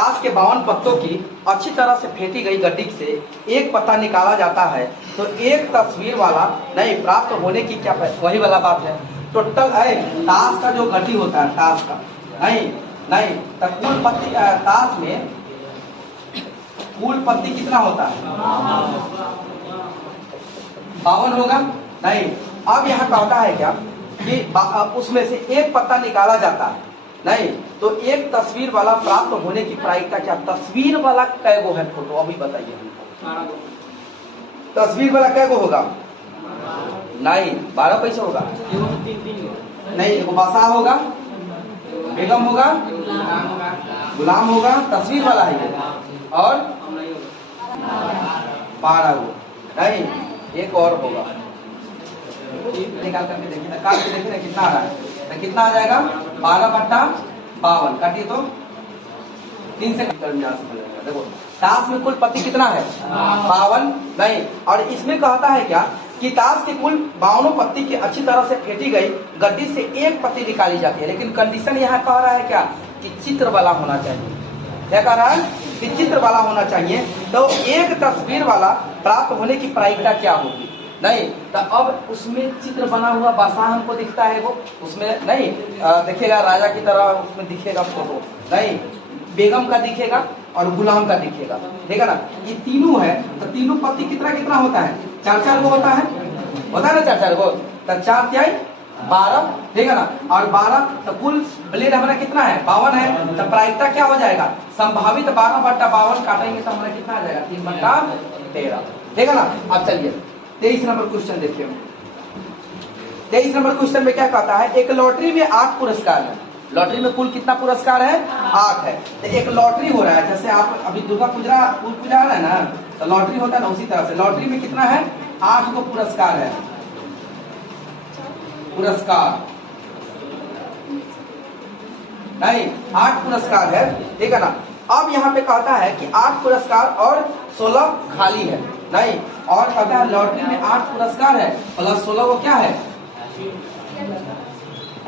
ताश के 52 पत्तों की अच्छी तरह से फेंटी गई गड्डी से एक पत्ता निकाला जाता है तो एक तस्वीर वाला नहीं प्राप्त होने की क्या वही वाला बात है। टोटल है ताश का जो गड्डी होता है ताश का नहीं तो कुल पत्ती ताश में कुल पत्ती कितना होता है 52 होगा। नहीं अब यहाँ कहता है क्या कि उसमें से एक पत्ता निकाला जाता है नहीं तो एक तस्वीर वाला प्राप्त होने की प्रायिकता क्या। तस्वीर वाला कै गो है फोटो अभी बताइए हमको। तस्वीर वाला कै गो होगा नहीं 12 कैसे होगा नहीं एगो बादशाह होगा बेगम होगा गुलाम होगा तस्वीर वाला है और 12 गो नहीं एक और होगा। निकाल करके देखिए काट के देखिए कितना आ रहा है तो कितना आ जाएगा 12/52 काटिए तो 3 से देखो ताश में कुल पत्ती कितना है 52 नहीं और इसमें कहता है क्या कि ताश के कुल 52 पत्ती की अच्छी तरह से फेंटी गई गड्डी से एक पत्ती निकाली जाती है लेकिन कंडीशन यहाँ कह रहा है क्या कि चित्र वाला होना चाहिए। क्या कह रहा है कि चित्र वाला होना चाहिए तो एक तस्वीर वाला प्राप्त होने की प्रायिकता क्या होगी। नहीं तो अब उसमें चित्र बना हुआ बादशाह हमको दिखता है वो उसमें नहीं दिखेगा राजा की तरह उसमें दिखेगा फोटो नहीं बेगम का दिखेगा और गुलाम का दिखेगा ठीक है ना। ये तीनों है तो तीनों पत्ती कितना कितना होता है 4-4 गो होता है ना 4-4 गो तो 4 क्या 12 ठीक है ना और 12 तो कुल ब्लेड हमारा कितना है 52 है तो प्रायिकता क्या हो जाएगा संभावित 12/52 काटेंगे तो हमारा कितना आ जाएगा 3/13 ठीक है ना। अब चलिए 23 नंबर क्वेश्चन देखिए। 23 नंबर क्वेश्चन में क्या कहता है एक लॉटरी में 8 पुरस्कार है। लॉटरी में कुल कितना पुरस्कार है 8 है तो एक लॉटरी हो रहा है जैसे आप अभी दुर्गा पूजा आ रहा है ना तो लॉटरी होता है ना उसी तरह से लॉटरी में कितना है 8 को पुरस्कार है पुरस्कार नहीं 8 पुरस्कार है ठीक है ना। अब यहाँ पे कहता है कि 8 पुरस्कार और 16 खाली है नहीं और कहता है लॉटरी में 8 पुरस्कार है प्लस 16 वो क्या है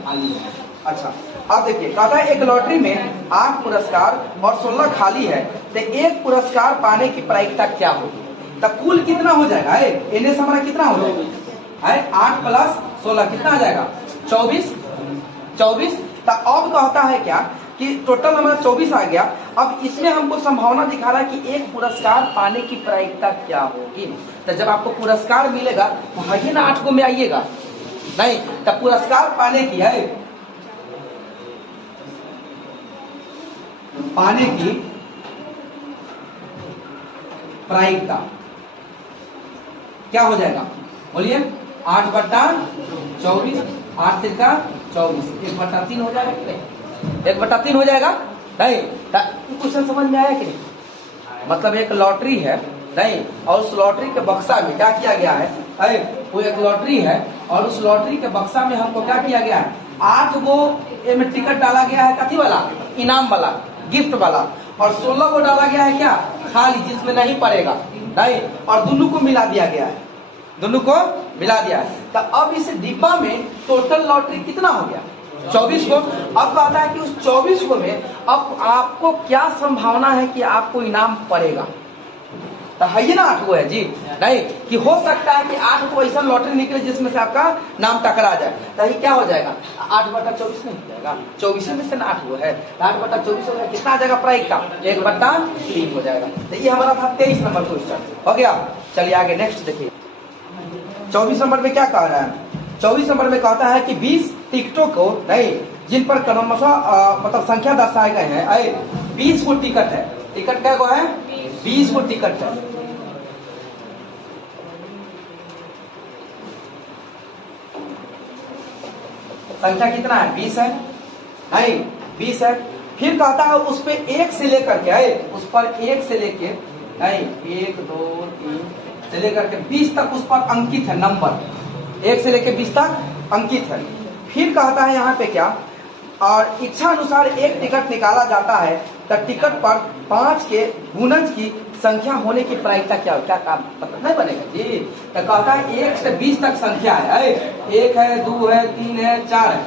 खाली है। अच्छा अब देखिए कहता है एक लॉटरी में 8 पुरस्कार और 16 खाली है तो एक पुरस्कार पाने की प्रायिकता क्या होगी। तो कुल कितना हो जाएगा एनएस हमारा कितना हो जाएगा है 8 + 16 कितना आ जाएगा 24 तो अब कहता है क्या कि टोटल हमारा 24 आ गया। अब इसमें हमको संभावना दिखा रहा है कि एक पुरस्कार पाने की प्रायिकता क्या होगी। तो जब आपको पुरस्कार मिलेगा तो है ना 8 को में आइएगा नहीं तो पुरस्कार पाने की है पाने की प्रायिकता क्या हो जाएगा बोलिए 8/24 8 × 24 1/3 हो जाएगा 1/3 हो जाएगा नहीं। क्वेश्चन समझ में आया कि नहीं मतलब एक लॉटरी है नहीं और उस लॉटरी के बक्सा में क्या किया गया है वो एक लॉटरी है और उस लॉटरी के बक्सा में हमको क्या किया गया है 8 गो में टिकट डाला गया है कथी वाला इनाम वाला गिफ्ट वाला और 16 को डाला गया है क्या खाली जिसमें नहीं पड़ेगा नहीं और दोनों को मिला दिया गया है दोनों को मिला दिया है। तो अब इस डिब्बा में टोटल लॉटरी कितना हो गया 24 को। अब कहता है कि उस 24 को में अब आपको क्या संभावना है कि आपको इनाम पड़ेगा। तो है ना 8 को है जी नहीं कि हो सकता है कि 8 को ऐसा लॉटरी निकले जिसमें से आपका नाम टकरा जाए तो ये क्या हो जाएगा 8/24 नहीं हो जाएगा 24 में से 8 को है 8/24 हो जाएगा कितना आ जाएगा प्रायिकता 1/3 हो जाएगा। तो ये हमारा था 23 नंबर क्वेश्चन हो गया। चलिए आगे नेक्स्ट देखिए 24 नंबर में क्या कह रहा है 24 नंबर में कहता है कि 20 टिकटों को नहीं जिन पर क्रमशः मतलब संख्या दर्शाए गए हैं 20 को टिकट है टिकट क्या को है 20 को टिकट है संख्या कितना है 20 है नहीं 20 है। फिर कहता है उस पे 1 से लेकर के उस पर 1 से लेके नहीं 1 2 3 से लेकर के 20 तक उस पर अंकित है नंबर 1 से लेकर 20 तक अंकित है। फिर कहता है यहाँ पे क्या और इच्छा अनुसार एक टिकट निकाला जाता है तो टिकट पर 5 के गुणज की संख्या होने की प्रायिकता क्या क्या काम मतलब नहीं बनेगा जी। तो कहता है 1 से 20 तक संख्या है 1 है 2 है 3 है 4 है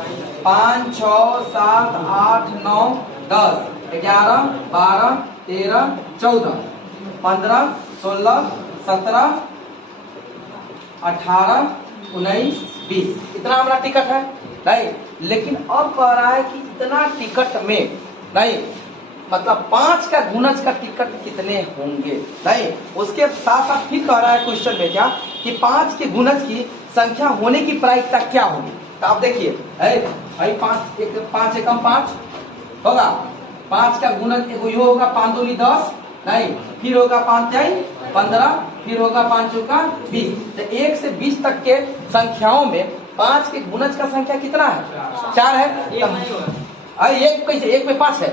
5 6 7 8 9 10 11, 12, 13, 14, 15, 16, 17, 18, 19, 20 इतना हमारा टिकट है नहीं। लेकिन अब कह रहा है कि इतना टिकट में नहीं, मतलब 5 का गुणज का टिकट कितने होंगे नहीं। उसके साथ साथ फिर कह रहा है क्वेश्चन में क्या कि 5 के गुणज की संख्या होने की प्रायिकता क्या होगी। तो आप देखिए भाई 5 एकम 5 होगा, 5 का गुणज एगो यो होगा 5 दूनी 10 नहीं, फिर होगा 5 तिहाई 15, फिर होगा 5 चौका 20। तो 1 से 20 तक के संख्याओं में 5 के गुणज का संख्या कितना है? 4 है। एक कैसे? एक में 5 है।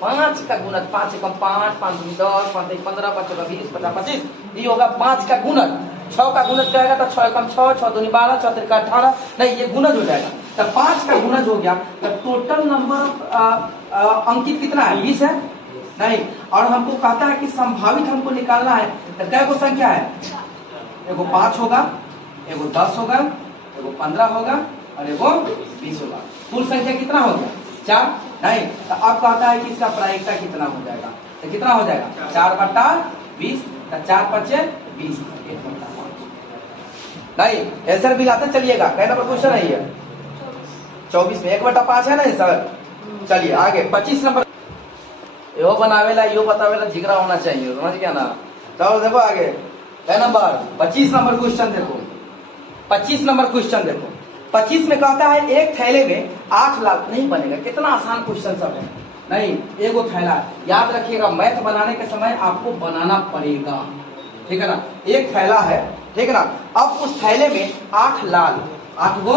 5 का गुणज 5 एकम 5, 5 दूनी 10, 5 तिहाई 15, 5 चौका 20, 50, 25 ये होगा 5 का गुणज। 6 का गुणज क्या आएगा? तो 6 एकम 6, 6 दूनी 12, 6 तिरका 18 नहीं, ये गुणज हो जाएगा। तो 5 का गुणज हो गया। तो टोटल नंबर अंकित कितना है? 20 है नहीं। और हमको कहता है कि संभावित हमको निकालना है। तो क्या को संख्या है? एगो 5 होगा, एगो 10 होगा, एगो 15 होगा और एगो 20 होगा। कुल संख्या कितना हो गया? 4 नहीं। तो अब कहता है कि इसका प्रायिकता कितना हो जाएगा? तो कितना हो जाएगा? 4/20। तो 4 × 20 नहीं। आंसर भी लाते चलिएगा। क्या नंबर क्वेश्चन है ये? 24 में 1/5 है ना सर। चलिए आगे 25 नंबर। यो बनावेला यो बतावेला जिगरा होना चाहिए, समझ गया ना। चलो देखो आगे क्या नंबर 25 नंबर क्वेश्चन देखो। 25 नंबर क्वेश्चन देखो। 25 में कहता है एक थैले में 8 लाल नहीं बनेगा। कितना आसान क्वेश्चन सब है नहीं। एगो थैला याद रखिएगा, मैथ बनाने के समय आपको बनाना पड़ेगा, ठीक है ना। एक थैला है, ठीक है ना। अब उस थैले में 8 लाल, 8 गो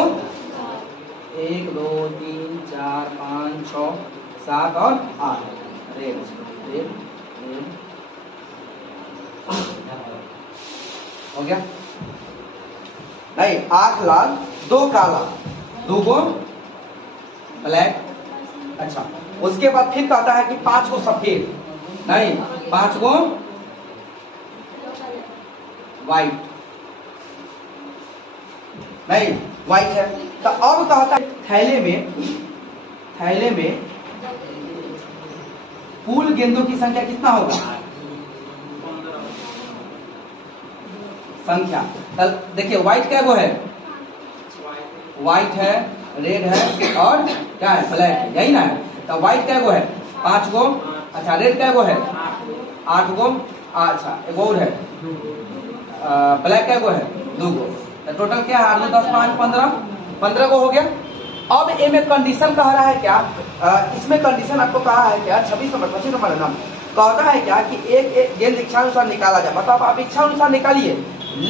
1 2 3 4 5 6 7 और 8 रेड हो गया नहीं। 8 लाल 2 काला 2 गो ब्लैक। अच्छा उसके बाद फिर कहता है कि 5 गो सफेद नहीं, 5 गो व्हाइट नहीं, व्हाइट है। तो अब कहता है थैले में कुल गेंदों की संख्या कितना होगा? संख्या देखिए व्हाइट क्या गो है? व्हाइट है, रेड है और क्या है? ब्लैक है, यही ना है। तो व्हाइट क्या गो है? 5 गो। अच्छा रेड क्या गो है? 8 गो। अच्छा एक और है ब्लैक क्या गो है? 2 गो। तो टोटल क्या है? 8 2 10 5 15 गो हो गया। अब ए में कंडीशन कह रहा है क्या? इसमें कंडीशन आपको कहा है क्या? 26 नंबर 25 नंबर है ना। कहता है क्या कि एक गेंद इच्छानुसार निकाला जाए, मतलब आप इच्छानुसार निकालिए,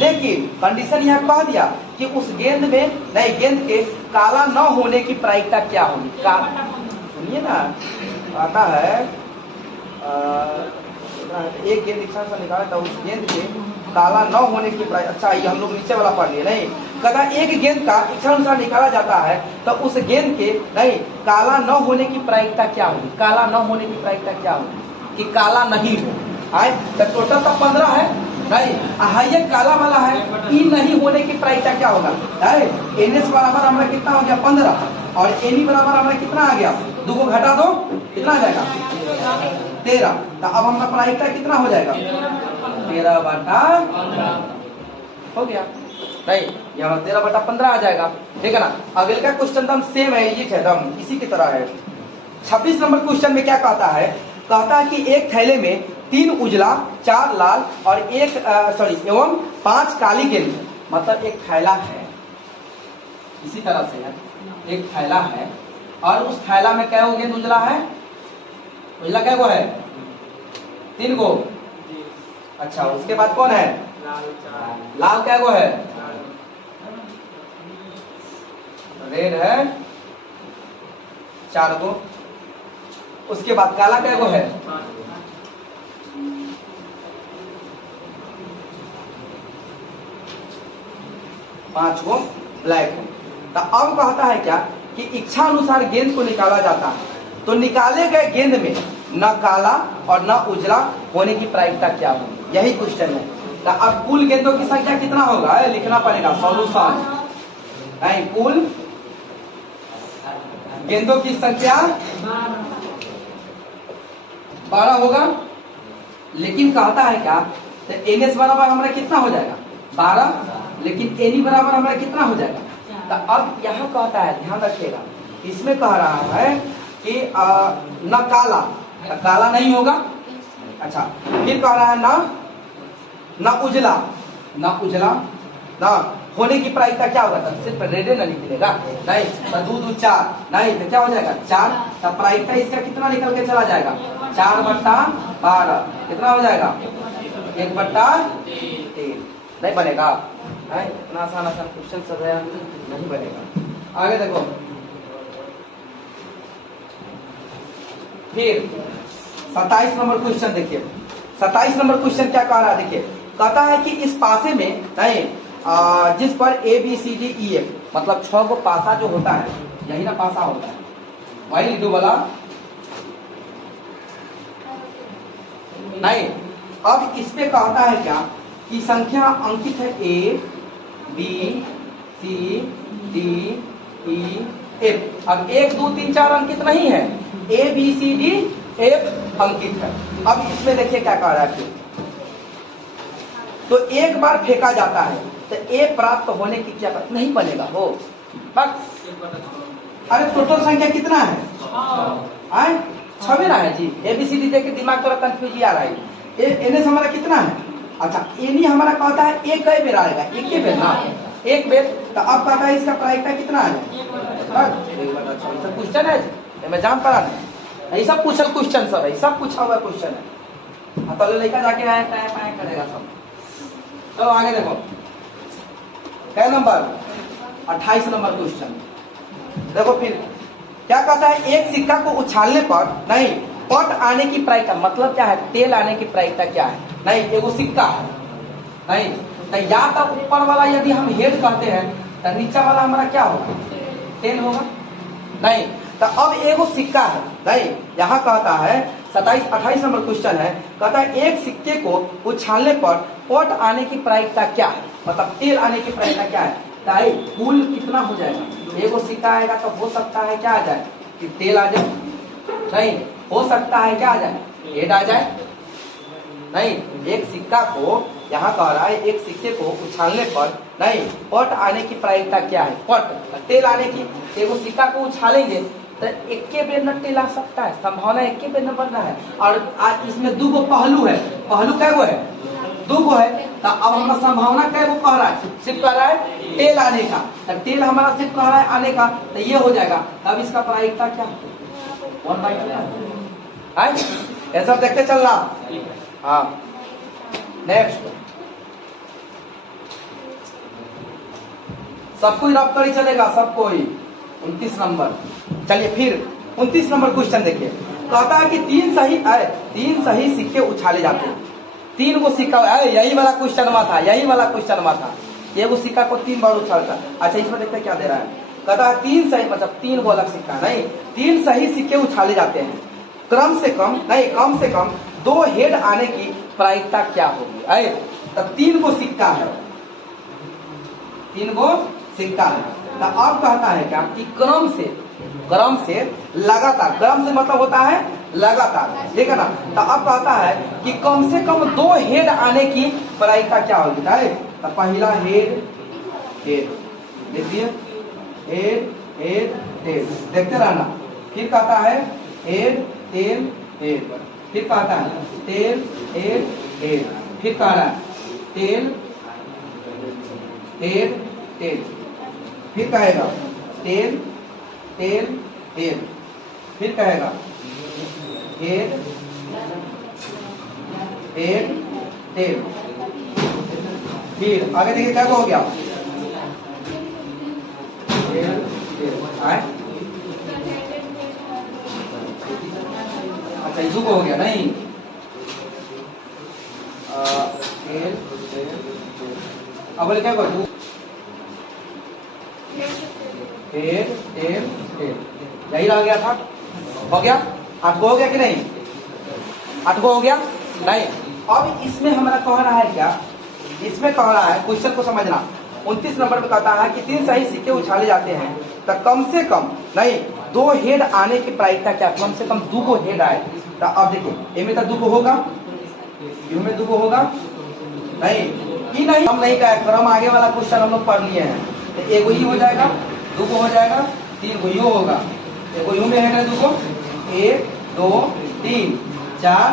लेकिन कंडीशन यहाँ कह दिया कि उस गेंद में नहीं, गेंद के काला न होने की प्रायिकता क्या होगी? सुनिए ना, आता है एक गेंद इच्छानुसार निकाला था, उस गेंद के काला न होने की प्रायिकता। अच्छा ये हम लोग नीचे वाला पढ़ लिए नहीं। कहता एक गेंद का इच्छानुसार निकाला जाता है तो उस गेंद के नहीं काला न होने की प्रायिकता क्या होगी? काला न होने की प्रायिकता क्या होगी कि काला नहीं हो आए। तो टोटल तो 15 है नहीं, ये काला वाला है, ई नहीं होने की प्रायिकता क्या होगा? एनएस बराबर हमारा कितना हो गया? 15 और एनी बराबर हमारा कितना आ गया? 2 को घटा दो कितना आ जाएगा? 13। तो अब हमारा प्रायिकता कितना हो जाएगा? 13/15 हो गया नहीं, यहाँ 13/15 आ जाएगा, ठीक है ना। अगले का क्वेश्चन तो सेम है, इजी है, दम इसी की तरह है। 26 नंबर क्वेश्चन में क्या कहता है? कहता है कि एक थैले में 3 उजला 4 लाल और एवं 5 काली गेंद, मतलब एक थैला है, इसी तरह से है, एक थैला है और उस थैला में क्या गेंद उजला है? उजला क्या गो है? 3 गो। अच्छा उसके बाद कौन है? लाल क्या गो है? रेड है 4 गो। उसके बाद काला क्या गो है? 5 गो ब्लैक है। तो अब कहता है क्या कि इच्छा अनुसार गेंद को निकाला जाता है, तो निकाले गए गेंद में न काला और न उजला होने की प्रायिकता क्या होगी? यही क्वेश्चन है। तो अब कुल गेंदों की संख्या कितना होगा? लिखना पड़ेगा सॉल्यूशन। कुल गेंदों की संख्या 12 होगा, लेकिन कहता है क्या, तो NS बराबर हमारा कितना हो जाएगा 12, लेकिन NE बराबर हमारा कितना हो जाएगा। तो अब यहाँ कहता है, ध्यान रखिएगा, इसमें कह रहा है कि न काला, तो काला नहीं होगा। अच्छा, फिर कह रहा है न उजला, न उजला, ना होने की प्रायिकता क्या होगा, तब सिर्फ रेडे ना निकलेगा, नहीं तो 2 2 4, नहीं तो क्या हो जाएगा 4, तब प्रायिकता इसका कितना निकल के चला जाएगा 4/12, कितना हो जाएगा 1/3, नहीं बनेगा। इतना आसान आसान क्वेश्चन सब है, नहीं बनेगा। आगे देखो, फिर 27 नंबर क्वेश्चन देखिए। 27 नंबर क्वेश्चन क्या कह रहा है, देखिए कहता है कि इस पासे में नहीं जिस पर ABCDEF मतलब 6 को पासा जो होता है, यही ना पासा होता है, वही लिखो वाला नहीं। अब इस पे कहता है क्या कि संख्या अंकित है A B C D E F। अब 1 2 3 4 अंकित नहीं है, A B C D F अंकित है। अब इसमें देखिए क्या कह रहा है, तो एक बार फेंका जाता है तो A प्राप्त होने की क्या नहीं बनेगा हो, बस। अरे टोटल संख्या कितना है, 6 ना है जी। ABCD देख के दिमाग थोड़ा कंफ्यूज आ रहा है। NS हमारा कितना है, अच्छा NE हमारा कहता है एक कई बेर आएगा, एक ही बेर ना, एक बेर। तो अब कहता है इसका प्रायिकता कितना है, क्वेश्चन है जी, मैं जान पा रहा नहीं, सब पूछल क्वेश्चन सब है, सब पूछा हुआ क्वेश्चन है, तो लड़का जाके आए करेगा सब। चलो आगे देखो, क्या नंबर 28 नंबर क्वेश्चन देखो। फिर क्या कहता है, एक सिक्का को उछालने पर नहीं पट आने की प्रायिकता, मतलब क्या है, तेल आने की प्रायिकता क्या है, नहीं एगो सिक्का है, नहीं तो या तो ऊपर वाला यदि हम हेड कहते हैं तो नीचा वाला हमारा क्या होगा, तेल होगा, नहीं तो अब एगो सिक्का है, नहीं यहाँ कहता है 28 नंबर क्वेश्चन है, कहता है एक सिक्के को उछालने पर पट आने की प्रायिकता क्या है, मतलब तेल आने की प्रायिकता क्या है, ताई कुल कितना हो जाएगा। एगो सिक्का आएगा तो हो सकता है क्या आ जाए कि तेल आ जाए, नहीं हो सकता है क्या आ जाए, हेड आ जाए, नहीं एक सिक्का को यहाँ कह रहा है, एक सिक्के को उछालने पर नहीं पट आने की प्रायिकता क्या है, पट तेल आने की। एगो सिक्का को उछालेंगे तो एक के बेर न तेल आ सकता है, संभावना एक के बेर न बन रहा है, और इसमें 2 गो पहलू है, पहलू कै गो है 2 गो है, तो अब हमारा संभावना कै गो कह रहा है, सिर्फ कह रहा है तेल आने का, तो तेल हमारा सिर्फ कह रहा है आने का, तो ये हो जाएगा। तब इसका प्रायिकता क्या 1/2 है, सब देखते चलना। हाँ नेक्स्ट, सबको ही रब करी चलेगा, सबको ही 29 नंबर। चलिए फिर 29 नंबर क्वेश्चन देखिए, कहता है कि 3 सही सिक्के उछाले जाते हैं, 3 गो सिक्का, यही वाला क्वेश्चन में था, यही वाला क्वेश्चन में था, एगो सिक्का को 3 बार उछालता। अच्छा इसमें देखते हैं क्या दे रहा है, कहता है 3 सही मतलब 3 गो अलग सिक्का नहीं, 3 सही सिक्के उछाले जाते हैं, कम से कम 2 हेड आने की प्रायिकता क्या होगी। तब 3 गो सिक्का है, 3 गो सिक्का है, तो अब कहता है क्या कि क्रम से लगातार, क्रम से मतलब होता है लगातार, ठीक है ना। तो अब कहता है कि कम से कम 2 हेड आने की प्रायिकता क्या होगी, तो पहला हेड लिख दिए, हेड देखते रहना। फिर कहता है हेड तेल हेड, फिर कहता है तेल हेड, फिर कह रहा है तेल हेड, फिर कहेगा तेल हेड, फिर कहेगा हेड तेल। फिर आगे देखिए क्या हो गया, अच्छा इजू को हो गया नहीं, अब बोले क्या करूँ, यही रह गया था, हो गया 8 गो हो गया कि नहीं, 8 गो हो गया नहीं। अब इसमें हमारा कह रहा है क्या, इसमें कह रहा है, क्वेश्चन को समझना, 29 नंबर में कहता है कि 3 सही सिक्के उछाले जाते हैं तो कम से कम नहीं 2 हेड आने की प्रायिकता क्या, कम से कम 2 हेड आए। तो अब देखिए इनमें तो 2 होगा, इनमें 2 होगा नहीं कि नहीं, हम नहीं कहे पर हम आगे वाला क्वेश्चन हम लोग पढ़ लिए हैं। तो एगो ही हो जाएगा, 2 हो जाएगा, 3 यो होगा, एगो यू में है 2, 1 2 3 4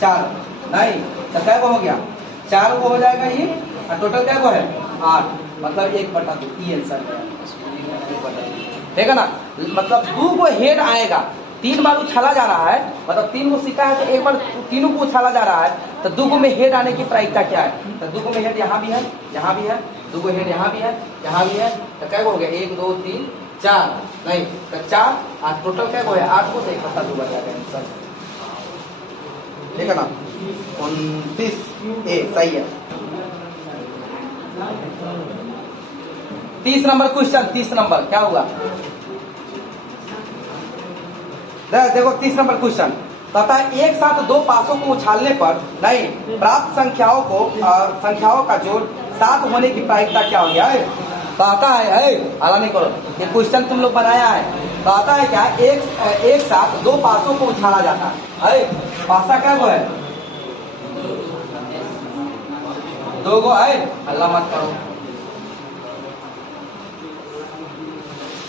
4 नहीं तो क्या हो गया 4 को हो जाएगा ये, और टोटल क्या को है 8, मतलब 1/2 ई आंसर है ना। मतलब 2 को हेड आएगा, 3 बार उछाला जा रहा है, मतलब 3 को सिक्का है तो 1 बार तीनों को उछाला जा रहा है, तो 2 को में हेड आने की प्रायिकता क्या है। तो 2 को में हेड यहाँ भी है, यहाँ भी है, 2 को हेड यहाँ भी है, यहाँ भी है, तो क्या हो गया 1 2 3 4 नहीं तो 4, और टोटल क्या है 8 को, तो 1/2 बन जाएगा आंसर, ठीक है ना। 29 ए सही है। 30 नंबर क्वेश्चन, 30 नंबर क्या हुआ देखो 30 नंबर क्वेश्चन कहता है एक साथ 2 पासों को उछालने पर नहीं प्राप्त संख्याओं का जोड़ 7 होने की प्रायिकता क्या हो गया है। कहता है आला नहीं करो, ये क्वेश्चन तुम लोग बनाया है। कहता है क्या एक साथ 2 पासों को उछाला जाता है, पासा क्या को है 2 गो है, अल्लाह मत करो,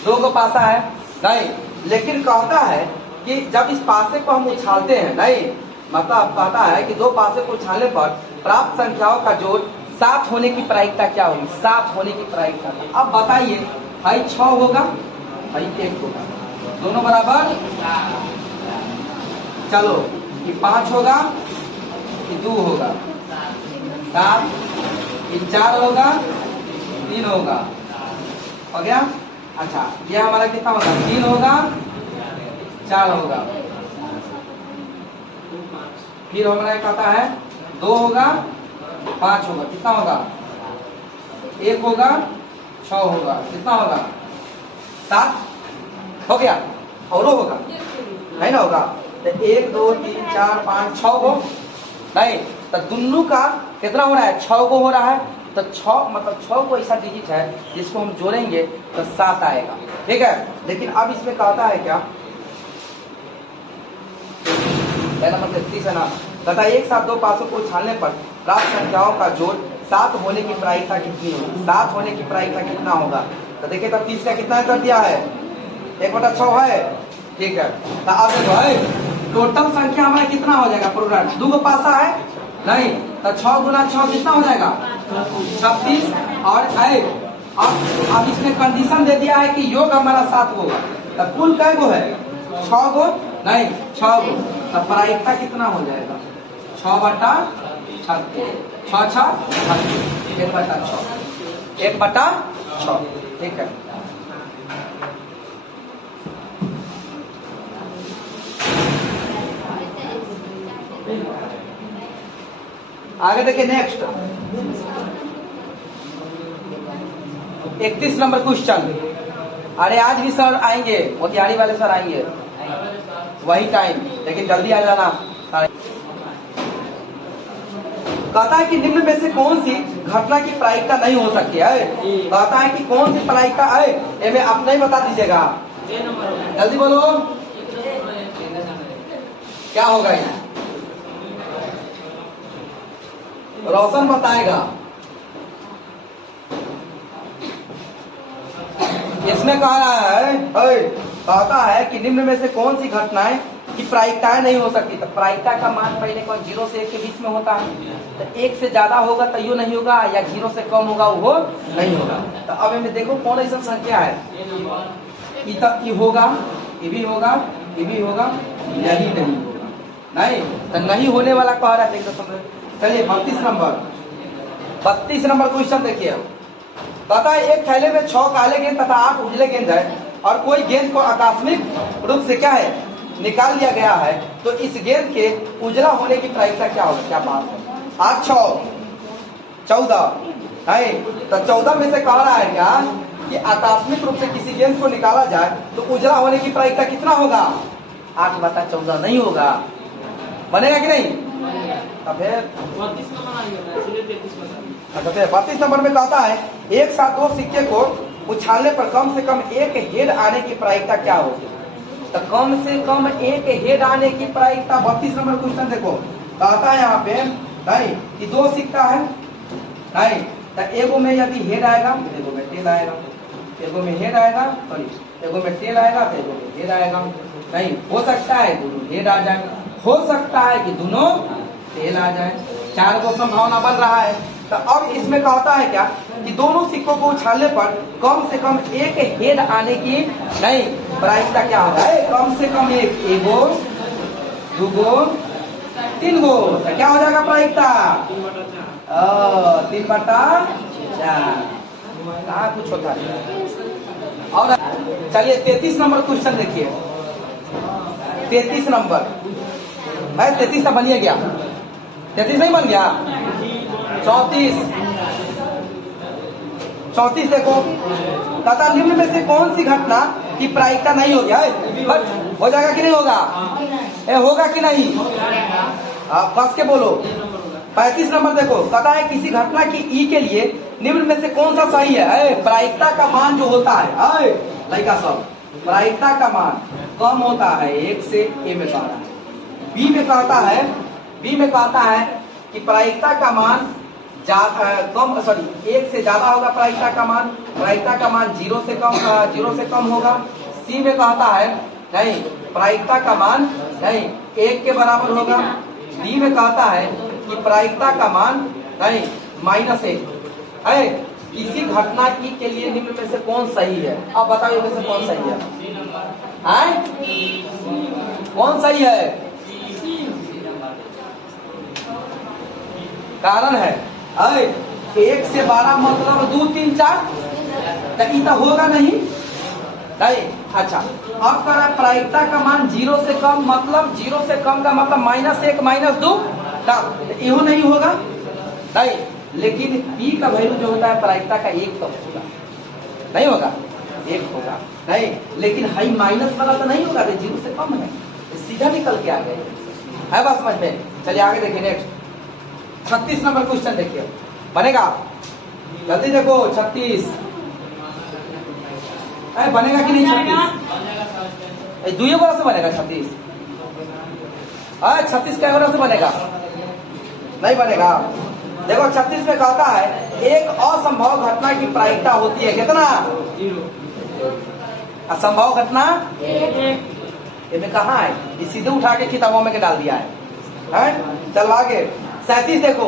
2 को पासा है नहीं, लेकिन कहता है कि जब इस पासे को हम उछालते हैं नहीं, मतलब कहता है कि 2 पासे को उछालने पर प्राप्त संख्याओं का जोड़ 7 होने की प्रायिकता क्या होगी, 7 होने की प्रायिकता। अब बताइए भाई 6 होगा भाई 1 होगा, दोनों बराबर, चलो ये 5 होगा ये 2 होगा, 7 ये 4 होगा 3 होगा, हो गया। अच्छा ये हमारा कितना होगा 3 होगा 4 होगा, फिर हमारा कहता है 2 होगा 5 होगा, कितना होगा 1 होगा 6 होगा, कितना होगा 7 हो गया, और होगा नहीं ना होगा, तो 1 2 3 4 5 6 हो नहीं, तो दोनों का कितना हो रहा है 6 को हो रहा है, तो 6 मतलब 6 को ऐसा डिजिट है जिसको हम जोड़ेंगे तो 7 आएगा, ठीक है। लेकिन अब इसमें कहता है क्या नंबर 33 है ना, तथा एक साथ 2 पासों को उछालने पर प्राप्त संख्याओं का जोड़ 7 होने की प्रायिकता कितनी होगी, 7 होने की प्रायिकता कितना होगा। तो देखिए तब 30 का कितना आंसर दिया है 1/6 है, ठीक है। तो अब देखो है टोटल संख्या हमारा कितना हो जाएगा प्रोडक्ट, 2 को पासा है नहीं, तो 6 गुना 6 कितना हो जाएगा 36, और अब इसमें कंडीशन दे दिया है कि योग हमारा 7 होगा, तो कुल कै गो है 6 गो नहीं 6 गो, तो प्रायिकता कितना हो जाएगा 6/36, 1/6, ठीक है। आगे देखिए नेक्स्ट 31 नंबर क्वेश्चन। अरे आज भी सर आएंगे, मोतिहारी वाले सर आएंगे वही टाइम, लेकिन जल्दी आ जाना। कहता है कि निम्न में से कौन सी घटना की प्रायिकता नहीं हो सकती है। कहता है कि कौन सी प्रायिकता है, ये मैं आप नहीं बता दीजिएगा, जल्दी बोलो क्या होगा ये, रोशन बताएगा। इसमें कह रहा है कहता है कि निम्न में से कौन सी घटनाएं की प्रायिकताएं नहीं हो सकती। तो प्रायिकता का मान पहले कौन 0 से 1 के बीच में होता है, तो 1 से ज्यादा होगा तो यो नहीं होगा, या 0 से कम होगा वो नहीं होगा। तो अब हमें देखो कौन ऐसा संख्या है, ये होगा, ये भी होगा, ये भी होगा, यही नहीं होगा, नहीं तो नहीं होने वाला कह रहा है। चलिए 32 नंबर क्वेश्चन देखिए। कहता है एक थैले में 6 काले गेंद तथा 8 उजले गेंद है, और कोई गेंद को आकस्मिक रूप से क्या है निकाल लिया गया है, तो इस गेंद के उजला होने की प्रायिकता क्या होगी। क्या बात है, 8 6 14 है, तो 14 में से कह रहा है क्या कि आकस्मिक रूप से किसी गेंद को निकाला जाए तो उजला होने की प्रायिकता कितना होगा 8/14 नहीं होगा, बनेगा कि नहीं। अब अच्छा 32 नंबर में कहता है एक साथ दो सिक्के को उछालने पर कम से कम एक हेड आने की प्रायिकता क्या होगी। तो कम से कम एक हेड आने की प्रायिकता 32 नंबर क्वेश्चन देखो कहता है यहाँ पे नहीं कि दो सिक्का है नहीं तो एगो में यदि हेड आएगा एगो में टेल आएगा, एगो में हेड आएगा सॉरी एगो में टेल आएगा तो एगो में हेड आएगा। नहीं हो सकता है दोनों हेड आ जाए, हो सकता है कि दोनों टेल आ जाए, चार को संभावना बन रहा है। तो अब इसमें कहता है क्या कि दोनों सिक्कों को उछालने पर कम से कम एक हेड आने की नहीं प्रायिकता क्या हो रहा है, कम से कम एक, एगो दूगो तीन गो, तो क्या हो जाएगा प्रायिकता 3/4 कहाँ कुछ होता है। और चलिए 33 नंबर क्वेश्चन देखिए, 33 नंबर है 33 का बनिए गया 33 नहीं बन गया 34 देखो तथा निम्न में से कौन सी घटना की प्रायिकता नहीं होगी बट हो जाएगा कि नहीं होगा, होगा कि नहीं आप कस के बोलो। 35 नंबर देखो कहता है किसी घटना की ई के लिए निम्न में से कौन सा सही है। प्रायिकता का मान जो होता है लड़का सब प्रायिकता का मान कम होता है एक से ए में कहता है, बी में कहता है, बी में कहता है कि प्रायिकता का मान कम सॉरी एक से ज्यादा होगा प्रायिकता का मान, प्रायिकता का मान 0 से कम होगा। सी में कहता है नहीं प्रायिकता का मान नहीं 1 के बराबर होगा। डी में कहता है कि प्रायिकता का मान नहीं -1 है। किसी घटना की के लिए निम्न में से कौन सही है, अब बताइए में से कौन सही है, कौन सही है। कारण है 1 से 12 मतलब 2 3 4 तो होगा नहीं। अच्छा अब कर रहा है प्रायिकता का मान 0 से कम मतलब 0 से कम का मतलब -1 -2 इहो नहीं होगा नहीं। लेकिन बी का वैल्यू जो होता है प्रायिकता का 1 तो होगा नहीं होगा 1 होगा नहीं, लेकिन हाई माइनस वाला तो नहीं होगा 0 से कम है सीधा निकल के आ गए है बस समझ में। चलिए आगे देखिए नेक्स्ट 36 नंबर क्वेश्चन देखिए बनेगा जल्दी देखो 36 बनेगा कि नहीं 36 दुई गोरा से बनेगा 36 36 क्या गोरा से बनेगा नहीं बनेगा। देखो 36 में कहता है एक असंभव घटना की प्रायिकता होती है कितना, असंभव घटना इसमें कहा है, ये सीधे उठा के किताबों में के डाल दिया है। चल आगे 37 देखो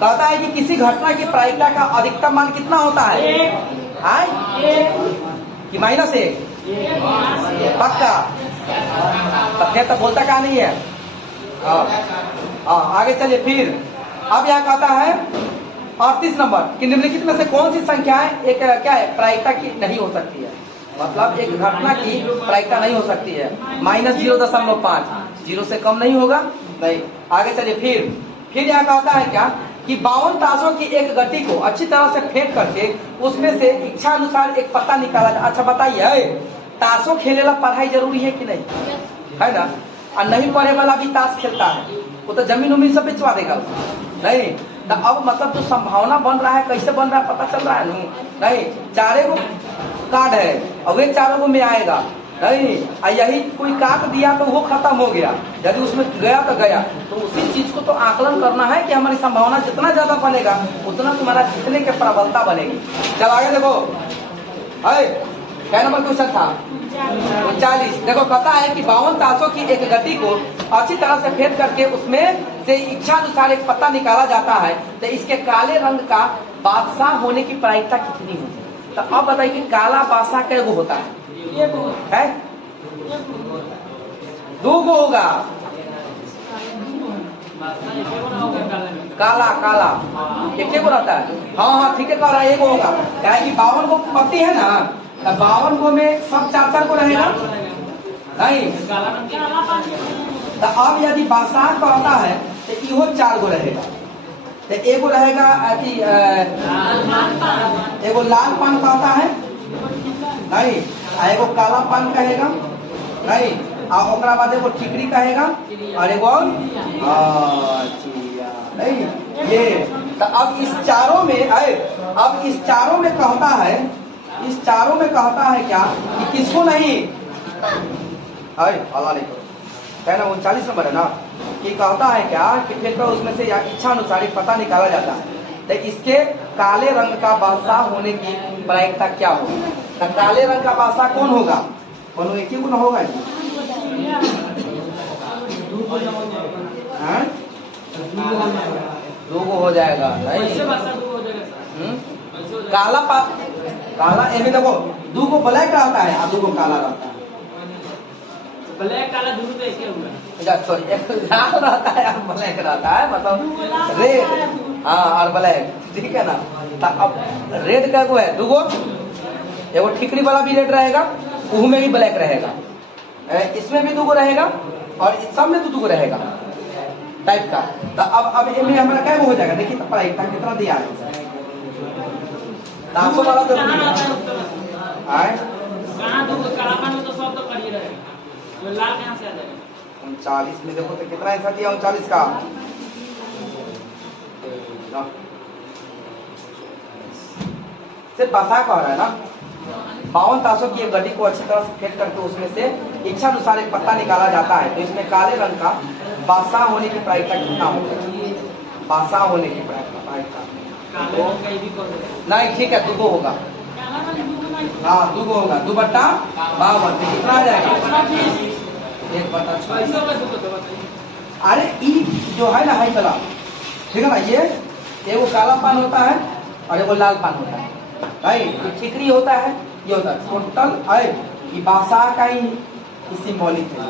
कहता है कि किसी घटना की प्रायिकता का अधिकतम मान कितना होता है कि -1 पक्का, तब क्या तब बोलता क्या नहीं है। आगे चलिए फिर अब यहाँ कहता है 38 नंबर कि निम्नलिखित में से कौन सी संख्याएं एक क्या है प्रायिकता की नहीं हो सकती है, मतलब एक घटना की प्रायिकता नहीं हो सकती है। -0.5 0 से कम नहीं होगा नहीं। आगे चलिए फिर यहाँ कहता है क्या कि 52 ताशों की एक गट्टी को अच्छी तरह से फेंक करके उसमें से इच्छा अनुसार एक पत्ता निकाला जाए। अच्छा बताइए ताशों खेले ला पढ़ाई जरूरी है कि नहीं है ना, और नहीं पढ़े वाला भी ताश खेलता है वो तो जमीन उमीन सब बेचवा देगा नहीं। तो अब मतलब जो संभावना बन रहा है कैसे बन रहा है पता चल रहा है नहीं। 4 गो कार्ड है और वे 4 गो में आएगा नहीं, यही कोई काट दिया तो वो खत्म हो गया, यदि उसमें गया तो गया। तो उसी चीज को तो आकलन करना है कि हमारी संभावना जितना ज्यादा बनेगा उतना तुम्हारा जीतने की प्रबलता बनेगी। चल आगे देखो क्या नंबर क्वेश्चन था 39। देखो कहता है कि 52 ताशों की एक गड्डी को अच्छी तरह से फेंक करके उसमें से इच्छा अनुसार एक पत्ता निकाला जाता है तो इसके काले रंग का बादशाह होने की प्रायिकता कितनी होती है। तो अब बताइए कि काला बादशाह कैगो होता है 2 गो होगा, काला काला एक गो रहता है। हाँ ठीक है कह रहा है 1 होगा, क्या है कि 52 गो पत्ती है ना तो 52 गो में सब 4 गो रहेगा नहीं। तो अब यदि बादशाह कहता है तो इहो 4 गो रहेगा, तो एगो रहेगा एगो लाल पान कहता है नहीं, एगो काला पान कहेगा नहीं, और ओकरा बाद एगो ठिकरी कहेगा और एगो नहीं। ये तो अब इस चारों में आए, अब इस चारों में कहता है, इस चारों में कहता है क्या कि किसको नहीं आए अल्लाह नहीं है ना, 39 नंबर है ना, कि कहता है क्या कि फिर तो उसमें से इच्छा अनुसार पता निकाला जाता है। तो इसके काले रंग का बादशाह होने की प्रायिकता क्या होगी? तो काले रंग का बादशाह कौन होगा? कौन एक ही गुण होगा जी? लोगो हो जाएगा काला काला एमे देखो दू को ब्लैक रहता है और दू को काला रहता है। ब्लैक काला दोनों तो एक ही होगा। सॉरी एक लाल रहता है और ब्लैक रहता है, मतलब रेड हाँ और ब्लैक, ठीक है ना। तो अब रेड का है दूगो, एगो ठिकरी वाला भी रेड रहेगा, उह में भी ब्लैक रहेगा, इसमें भी दूगो रहेगा और इस सब में दूगो रहेगा टाइप का। तो अब इनमें हमारा क्या हो जाएगा? देखिए तो प्रायिकता कितना दिया है, 500 वाला तो आए कहाँ दूगो कालापन में तो सब तो कर ही रहे, तो लाल कहाँ से आ जाएगा? 39 में देखो तो कितना आंसर दिया 39 का, सिर्फ बसा कह रहा है ना। 52 ताशों की एक गड्डी को अच्छी तरह से फेंक करके उसमें से इच्छा अनुसार एक पत्ता निकाला जाता है। तो इसमें काले रंग का बादशाह होने की प्रायिकता कितना होगा? बादशाह होने की प्रायिकता नहीं, ठीक है दूगो होगा, हाँ दूगो होगा, 2/52 कितना आ जाएगा? 1/6। अरे ई जो है ना हाई वाला, ठीक है ना, ये एगो काला पान होता है और एगो लाल पान होता है, भाई ये ठिकरी होता है, ये होता है टोटल है कि बादशाह का ही सिंबॉलिक है,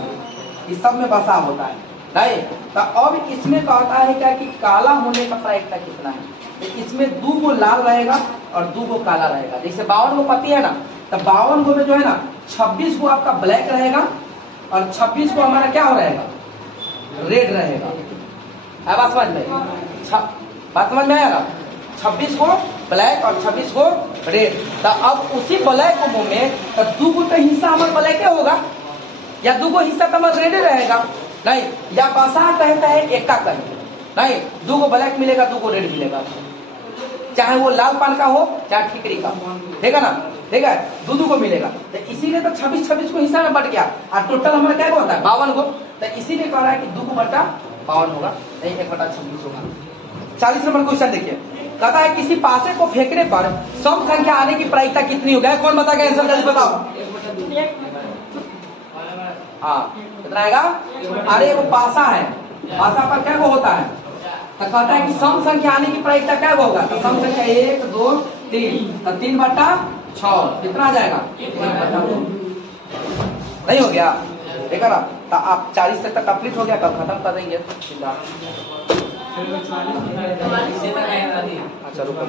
इस सब में बादशाह होता है नहीं। तो अब इसमें कहता है क्या कि काला होने का प्रायिकता कितना है? तो इसमें 2 गो लाल रहेगा और 2 गो काला रहेगा। जैसे 52 गो पत्ती है ना, तो 52 गो में जो है ना 26 गो आपका ब्लैक रहेगा और 26 गो हमारा क्या हो रहेगा? रेड रहेगा। बात समझ में, बात समझ में आएगा? 26 को ब्लैक और 26 को रेड। तो अब उसी ब्लैक को में तो 2 गो तो हिस्सा हमारा ब्लैक होगा या 2 गो हिस्सा तो हमारा रेड रहेगा नहीं, या बादशाह कहता है एक का कहीं नहीं, 2 गो ब्लैक मिलेगा 2 गो रेड मिलेगा, चाहे वो लाल पान का हो चाहे ठिकरी का, ठीक है ना, ठीक है 2 को मिलेगा। तो इसीलिए तो 26 को हिस्सा में बट गया और टोटल हमारा क्या होता है 52 को। तो इसीलिए कह रहा है कि 2 बटा 52 होगा, नहीं 1/26 होगा। 40 नंबर क्वेश्चन देखिए, कहता है किसी पासे को फेंकने पर सम संख्या आने की प्रायिकता कितनी हो गया? कौन बताएगा आंसर जल्दी बताओ। हाँ कितना आएगा? अरे वो पासा है, पासा पर क्या वो होता है? तो कहता है कि सम संख्या आने की प्रायिकता क्या होगा? तो सम संख्या 1 2 3, तो 3/6 कितना आ जाएगा? 1/2 नहीं हो गया, ठीक है ना। तो आप 40 तक कंप्लीट हो गया, कब खत्म कर देंगे? अच्छा रुको